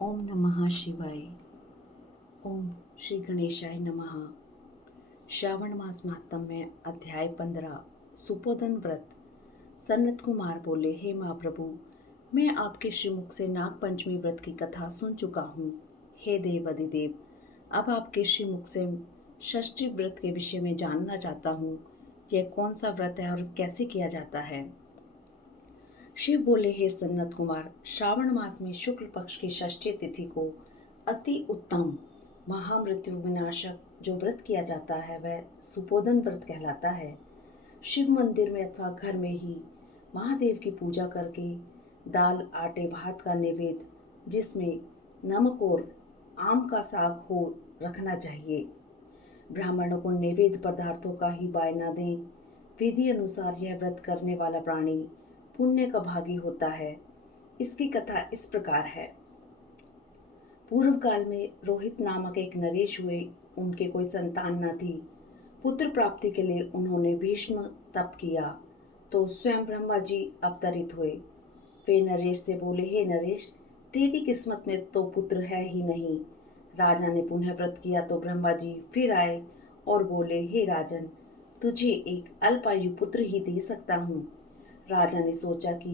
ओम नमः शिवाय। ओम श्री गणेशाय नमः। श्रावण मास महात्म्य अध्याय 15 सुपोधन व्रत। सनत कुमार बोले, हे महाप्रभु, मैं आपके श्रीमुख से नाग पंचमी व्रत की कथा सुन चुका हूँ। हे देव अधिदेव, अब आपके श्रीमुख से षष्ठी व्रत के विषय में जानना चाहता हूँ। यह कौन सा व्रत है और कैसे किया जाता है? शिव बोले, हे सन्नत कुमार, श्रावण मास में शुक्ल पक्ष की षष्ठी तिथि को अति उत्तम महामृत्यु विनाशक जो व्रत किया जाता है वह सुपोधन व्रत कहलाता है। शिव मंदिर में अथवा घर में ही महादेव की पूजा करके दाल आटे भात का नैवेद्य जिसमें नमक और आम का साग हो रखना चाहिए। ब्राह्मणों को नैवेद्य पदार्थों का ही बायना दें। विधि अनुसार यह व्रत करने वाला प्राणी पुण्य का भागी होता है। इसकी कथा इस प्रकार है। पूर्व काल में रोहित नामक एक नरेश हुए। उनके कोई संतान न थी। पुत्र प्राप्ति के लिए उन्होंने भीष्म तप किया तो स्वयं ब्रह्मा जी अवतरित हुए। वे नरेश से बोले, हे नरेश, तेरी किस्मत में तो पुत्र है ही नहीं। राजा ने पुनः व्रत किया तो ब्रह्मा जी फिर आए और बोले, हे राजन, तुझे एक अल्पायु पुत्र ही दे सकता हूँ। राजा ने सोचा कि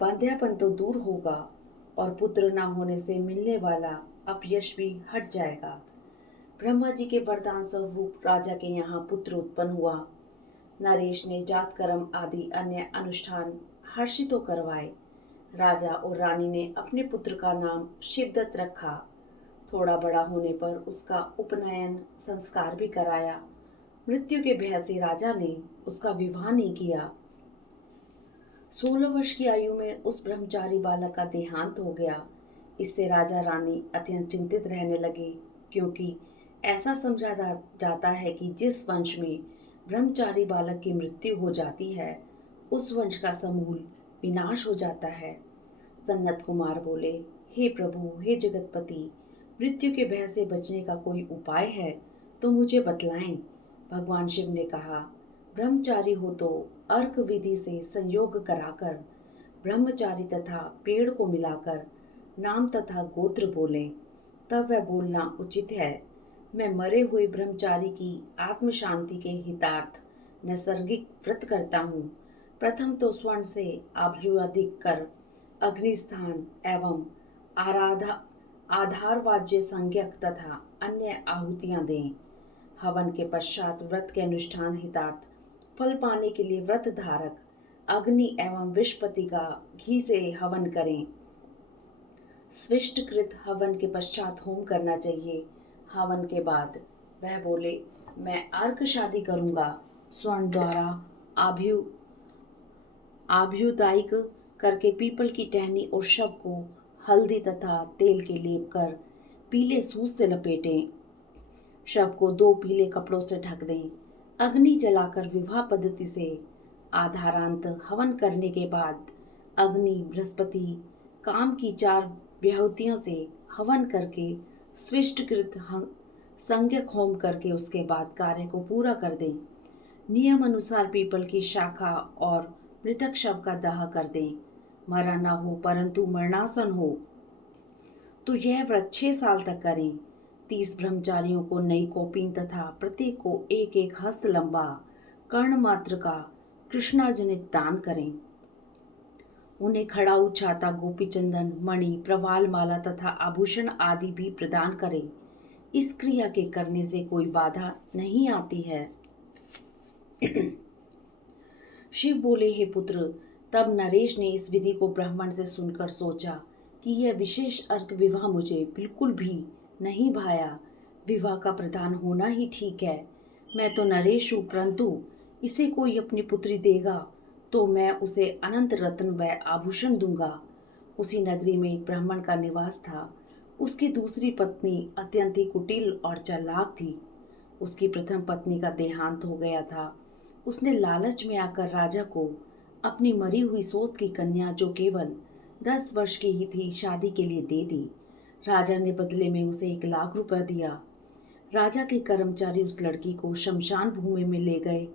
बांध्यापन तो दूर होगा और पुत्र न होने से मिलने वाला अपयश भी हट जाएगा। ब्रह्मा जी के वरदान स्वरूप राजा के यहाँ पुत्र उत्पन्न हुआ। नरेश ने जात कर्म आदि अन्य अनुष्ठान हर्षित करवाए। राजा और रानी ने अपने पुत्र का नाम शिवदत्त रखा। थोड़ा बड़ा होने पर उसका उपनयन संस्कार भी कराया। मृत्यु के भय से राजा ने उसका विवाह नहीं किया। 16 वर्ष की आयु में उस ब्रह्मचारी बालक का देहांत हो गया। इससे राजा रानी अत्यंत चिंतित रहने लगे, क्योंकि ऐसा समझा जाता है कि जिस वंश में ब्रह्मचारी बालक की मृत्यु हो जाती है उस वंश का समूल विनाश हो जाता है। सन्नत कुमार बोले, हे प्रभु, हे जगतपति, मृत्यु के भय से बचने का कोई उपाय है तो मुझे बतलाएं। भगवान शिव ने कहा, ब्रह्मचारी हो तो अर्क विधि से संयोग कराकर ब्रह्मचारी तथा पेड़ को मिलाकर नाम तथा गोत्र बोले, तब वह बोलना उचित है। मैं मरे हुए ब्रह्मचारी की आत्म शांति के हितार्थ नैसर्गिक व्रत करता हूँ। प्रथम तो स्वर्ण से आभ्युदिक कर अग्निस्थान एवं आधार वाज्य संज्ञक तथा अन्य आहुतियां दें। हवन के पश्चात व्रत के अनुष्ठान हितार्थ फल पाने के लिए व्रत धारक अग्नि एवं विष्पति का घी से हवन करें। स्विष्टकृत हवन के पश्चात होम करना चाहिए। हवन के बाद वह बोले, मैं अर्क शादी करूंगा। स्वर्ण द्वारा आभ्युदायिक करके पीपल की टहनी और शव को हल्दी तथा तेल के लेप कर पीले सूत से लपेटें। शव को 2 पीले कपड़ों से ढक दें। अग्नि जलाकर विवाह पद्धति से आधारांत हवन करने के बाद अग्नि बृहस्पति काम की 4 व्याहुतियों से हवन करके स्विष्टकृत संज्ञक होम करके उसके बाद कार्य को पूरा कर दें। नियम अनुसार पीपल की शाखा और मृतक शव का दाह कर दें। मरा न हो परंतु मरणासन हो तो यह व्रत 6 साल तक करें। 30 ब्रह्मचारियों को नई कौपीन तथा प्रत्येक को 1-1 हस्त लंबा कर्ण मात्र का कृष्णाजनित दान करें। उन्हें खड़ाऊ छाता गोपी चंदन मणि प्रवाल माला तथा आभूषण आदि भी प्रदान करें। इस क्रिया के करने से कोई बाधा नहीं आती है। शिव बोले, हे पुत्र, तब नरेश ने इस विधि को ब्राह्मण से सुनकर सोचा कि यह विशेष अर्क विवाह मुझे बिल्कुल भी नहीं भाया। विवाह का प्रधान होना ही ठीक है। मैं तो नरेश हूँ, परंतु इसे कोई अपनी पुत्री देगा तो मैं उसे अनंत रत्न व आभूषण दूंगा। उसी नगरी में एक ब्राह्मण का निवास था। उसकी दूसरी पत्नी अत्यंत ही कुटिल और चालाक थी। उसकी प्रथम पत्नी का देहांत हो गया था। उसने लालच में आकर राजा को अपनी मरी हुई सोत की कन्या, जो केवल 10 वर्ष की ही थी, शादी के लिए दे दी। राजा ने बदले में उसे 1 लाख रुपया दिया। राजा के कर्मचारी उस लड़की को शमशान भूमि में ले गए,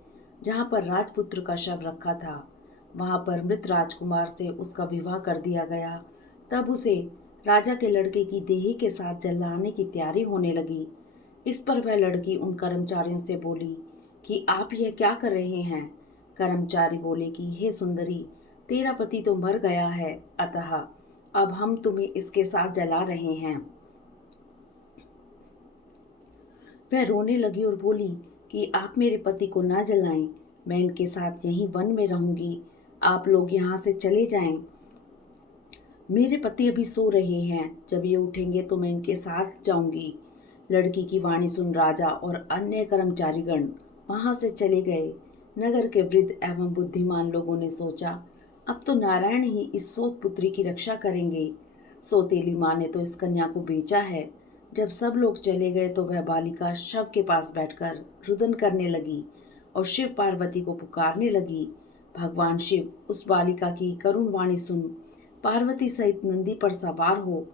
जहां पर राजपुत्र का शव रखा था। वहां पर मृत राजकुमार से उसका विवाह कर दिया गया। तब उसे राजा के लड़के की देही के साथ जलाने की तैयारी होने लगी। इस पर वह लड़की उन कर्मचारियों से बोली कि आप यह क्या कर रहे हैं। कर्मचारी बोले कि हे सुंदरी, तेरा पति तो मर गया है, अतः अब हम तुम्हें इसके साथ जला रहे हैं। वह रोने लगी और बोली कि आप मेरे पति को ना जलाएं, मैं इनके साथ यहीं वन में रहूंगी, आप लोग यहाँ से चले जाएं। मेरे पति अभी सो रहे हैं, जब ये उठेंगे तो मैं इनके साथ जाऊंगी। लड़की की वाणी सुन राजा और अन्य कर्मचारीगण वहां से चले गए। नगर के वृद्ध एवं बुद्धिमान लोगों ने सोचा, अब तो नारायण ही इस सोत पुत्री की रक्षा करेंगे। सौतेली माँ ने तो इस कन्या को बेचा है। जब सब लोग चले गए तो वह बालिका शव के पास बैठकर रुदन करने लगी और शिव पार्वती को पुकारने लगी। भगवान शिव उस बालिका की करुण वाणी सुन पार्वती सहित नंदी पर सवार हो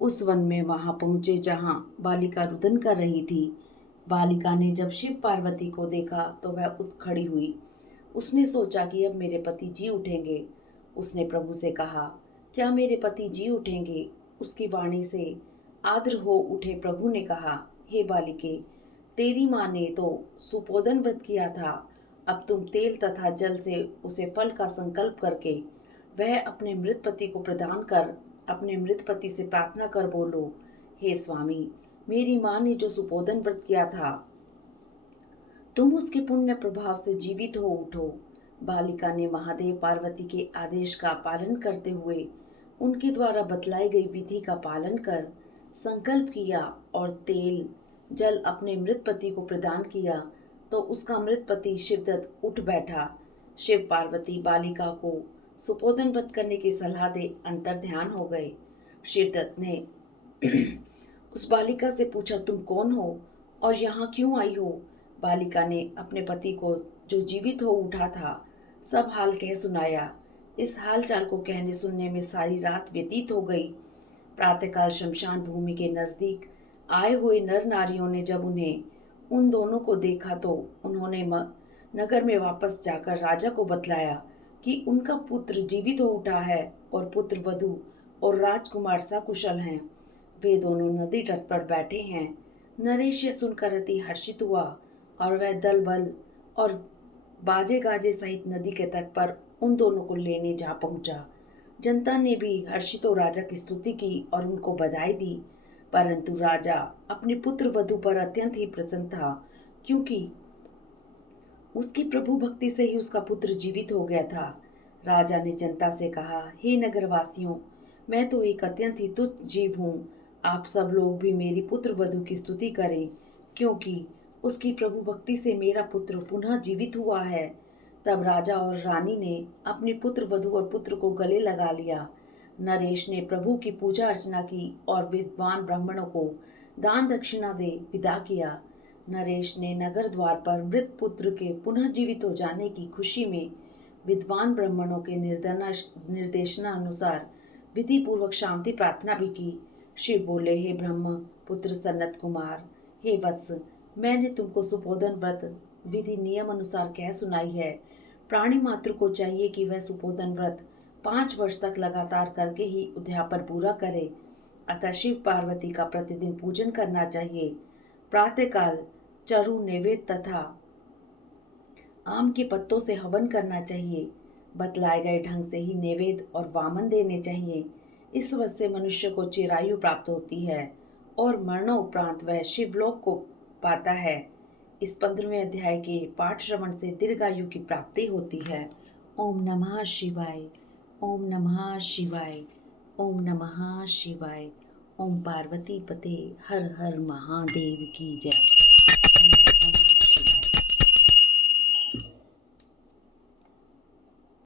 उस वन में वहां पहुंचे जहां बालिका रुदन कर रही थी। बालिका ने जब शिव पार्वती को देखा तो वह उठ खड़ी हुई। उसने सोचा कि अब मेरे पति जी उठेंगे। उसने प्रभु से कहा, क्या मेरे पति जी उठेंगे? उसकी वाणी से आर्द्र हो उठे प्रभु ने कहा, हे बालिके, तेरी माँ ने तो सुपोदन व्रत किया था। अब तुम तेल तथा जल से उसे फल का संकल्प करके वह अपने मृत पति को प्रदान कर अपने मृत पति से प्रार्थना कर बोलो, हे स्वामी, मेरी माँ ने जो सुपोदन व्रत किया था, तुम उसके पुण्य प्रभाव से जीवित हो उठो। बालिका ने महादेव पार्वती के आदेश का पालन करते हुए उनके द्वारा बतलाई गई विधि का पालन कर संकल्प किया और तेल जल अपने मृत पति को प्रदान किया तो उसका मृत पति शिवदत्त उठ बैठा। शिव पार्वती बालिका को सुपोदन व्रत करने की सलाह दे अंतर ध्यान हो गए। शिवदत्त ने उस बालिका से पूछा, तुम कौन हो और यहाँ क्यों आई हो? बालिका ने अपने पति को जो जीवित हो उठा था सब हाल कह सुनाया। इस हाल चाल को कहने सुनने में सारी रात व्यतीत हो गई। प्रातःकाल शमशान भूमि के नजदीक आए हुए नर नारियों ने जब उन्हें उन दोनों को देखा तो उन्होंने नगर में वापस जाकर राजा को बतलाया कि उनका पुत्र जीवित हो उठा है और पुत्र वधू और राजकुमार सकुशल हैं। वे दोनों नदी तट पर बैठे हैं। नरेश यह सुनकर अति हर्षित हुआ और वह दल बल और बाजे गाजे सहित नदी के तट पर उन दोनों को लेने जा पहुंचा। जनता ने भी हर्षित हो राजा की स्तुति की और उनको बधाई दी, परंतु राजा अपने पुत्र वधू पर अत्यंत ही प्रसन्न था, क्योंकि उसकी प्रभु भक्ति से ही उसका पुत्र जीवित हो गया था। राजा ने जनता से कहा, हे नगरवासियों, मैं तो एक अत्यंत ही तुच्छ जीव हूँ। आप सब लोग भी मेरी पुत्र वधू की स्तुति करें, क्योंकि उसकी प्रभु भक्ति से मेरा पुत्र पुनः जीवित हुआ है। तब राजा और रानी ने अपने पुत्र वधू और पुत्र को गले लगा लिया। नरेश ने प्रभु की पूजा अर्चना की और विद्वान ब्राह्मणों को दान दक्षिणा दे विदा किया। नरेश ने नगर द्वार पर मृत पुत्र के पुनः जीवित हो जाने की खुशी में विद्वान ब्राह्मणों के निर्देशनानुसार विधि पूर्वक शांति प्रार्थना भी की। शिव बोले, हे ब्रह्म पुत्र सनत कुमार, हे वत्स, मैंने तुमको सुपोदन व्रत विधि नियम अनुसार कह सुनाई है। प्राणी मात्र को चाहिए कि वह सुपोदन व्रत 5 वर्ष तक लगातार करके ही उद्यापन पूरा करे। अतः शिव पार्वती का प्रतिदिन पूजन करना चाहिए। प्रातःकाल चरु नैवेद्य तथा आम के पत्तों से हवन करना चाहिए। बतलाए गए ढंग से ही नैवेद्य और वामन देने चाहिए। इस वजह से मनुष्य को चिरायु प्राप्त होती है और मरणोपरांत वह शिवलोक को पाता है। इस 15वें अध्याय के पाठ श्रवण से दीर्घायु की प्राप्ति होती है। ओम नमः शिवाय, ओम नमः शिवाय, ओम नमः शिवाय। ओम पार्वती पते हर हर महादेव की जय। ओम नमः शिवाय।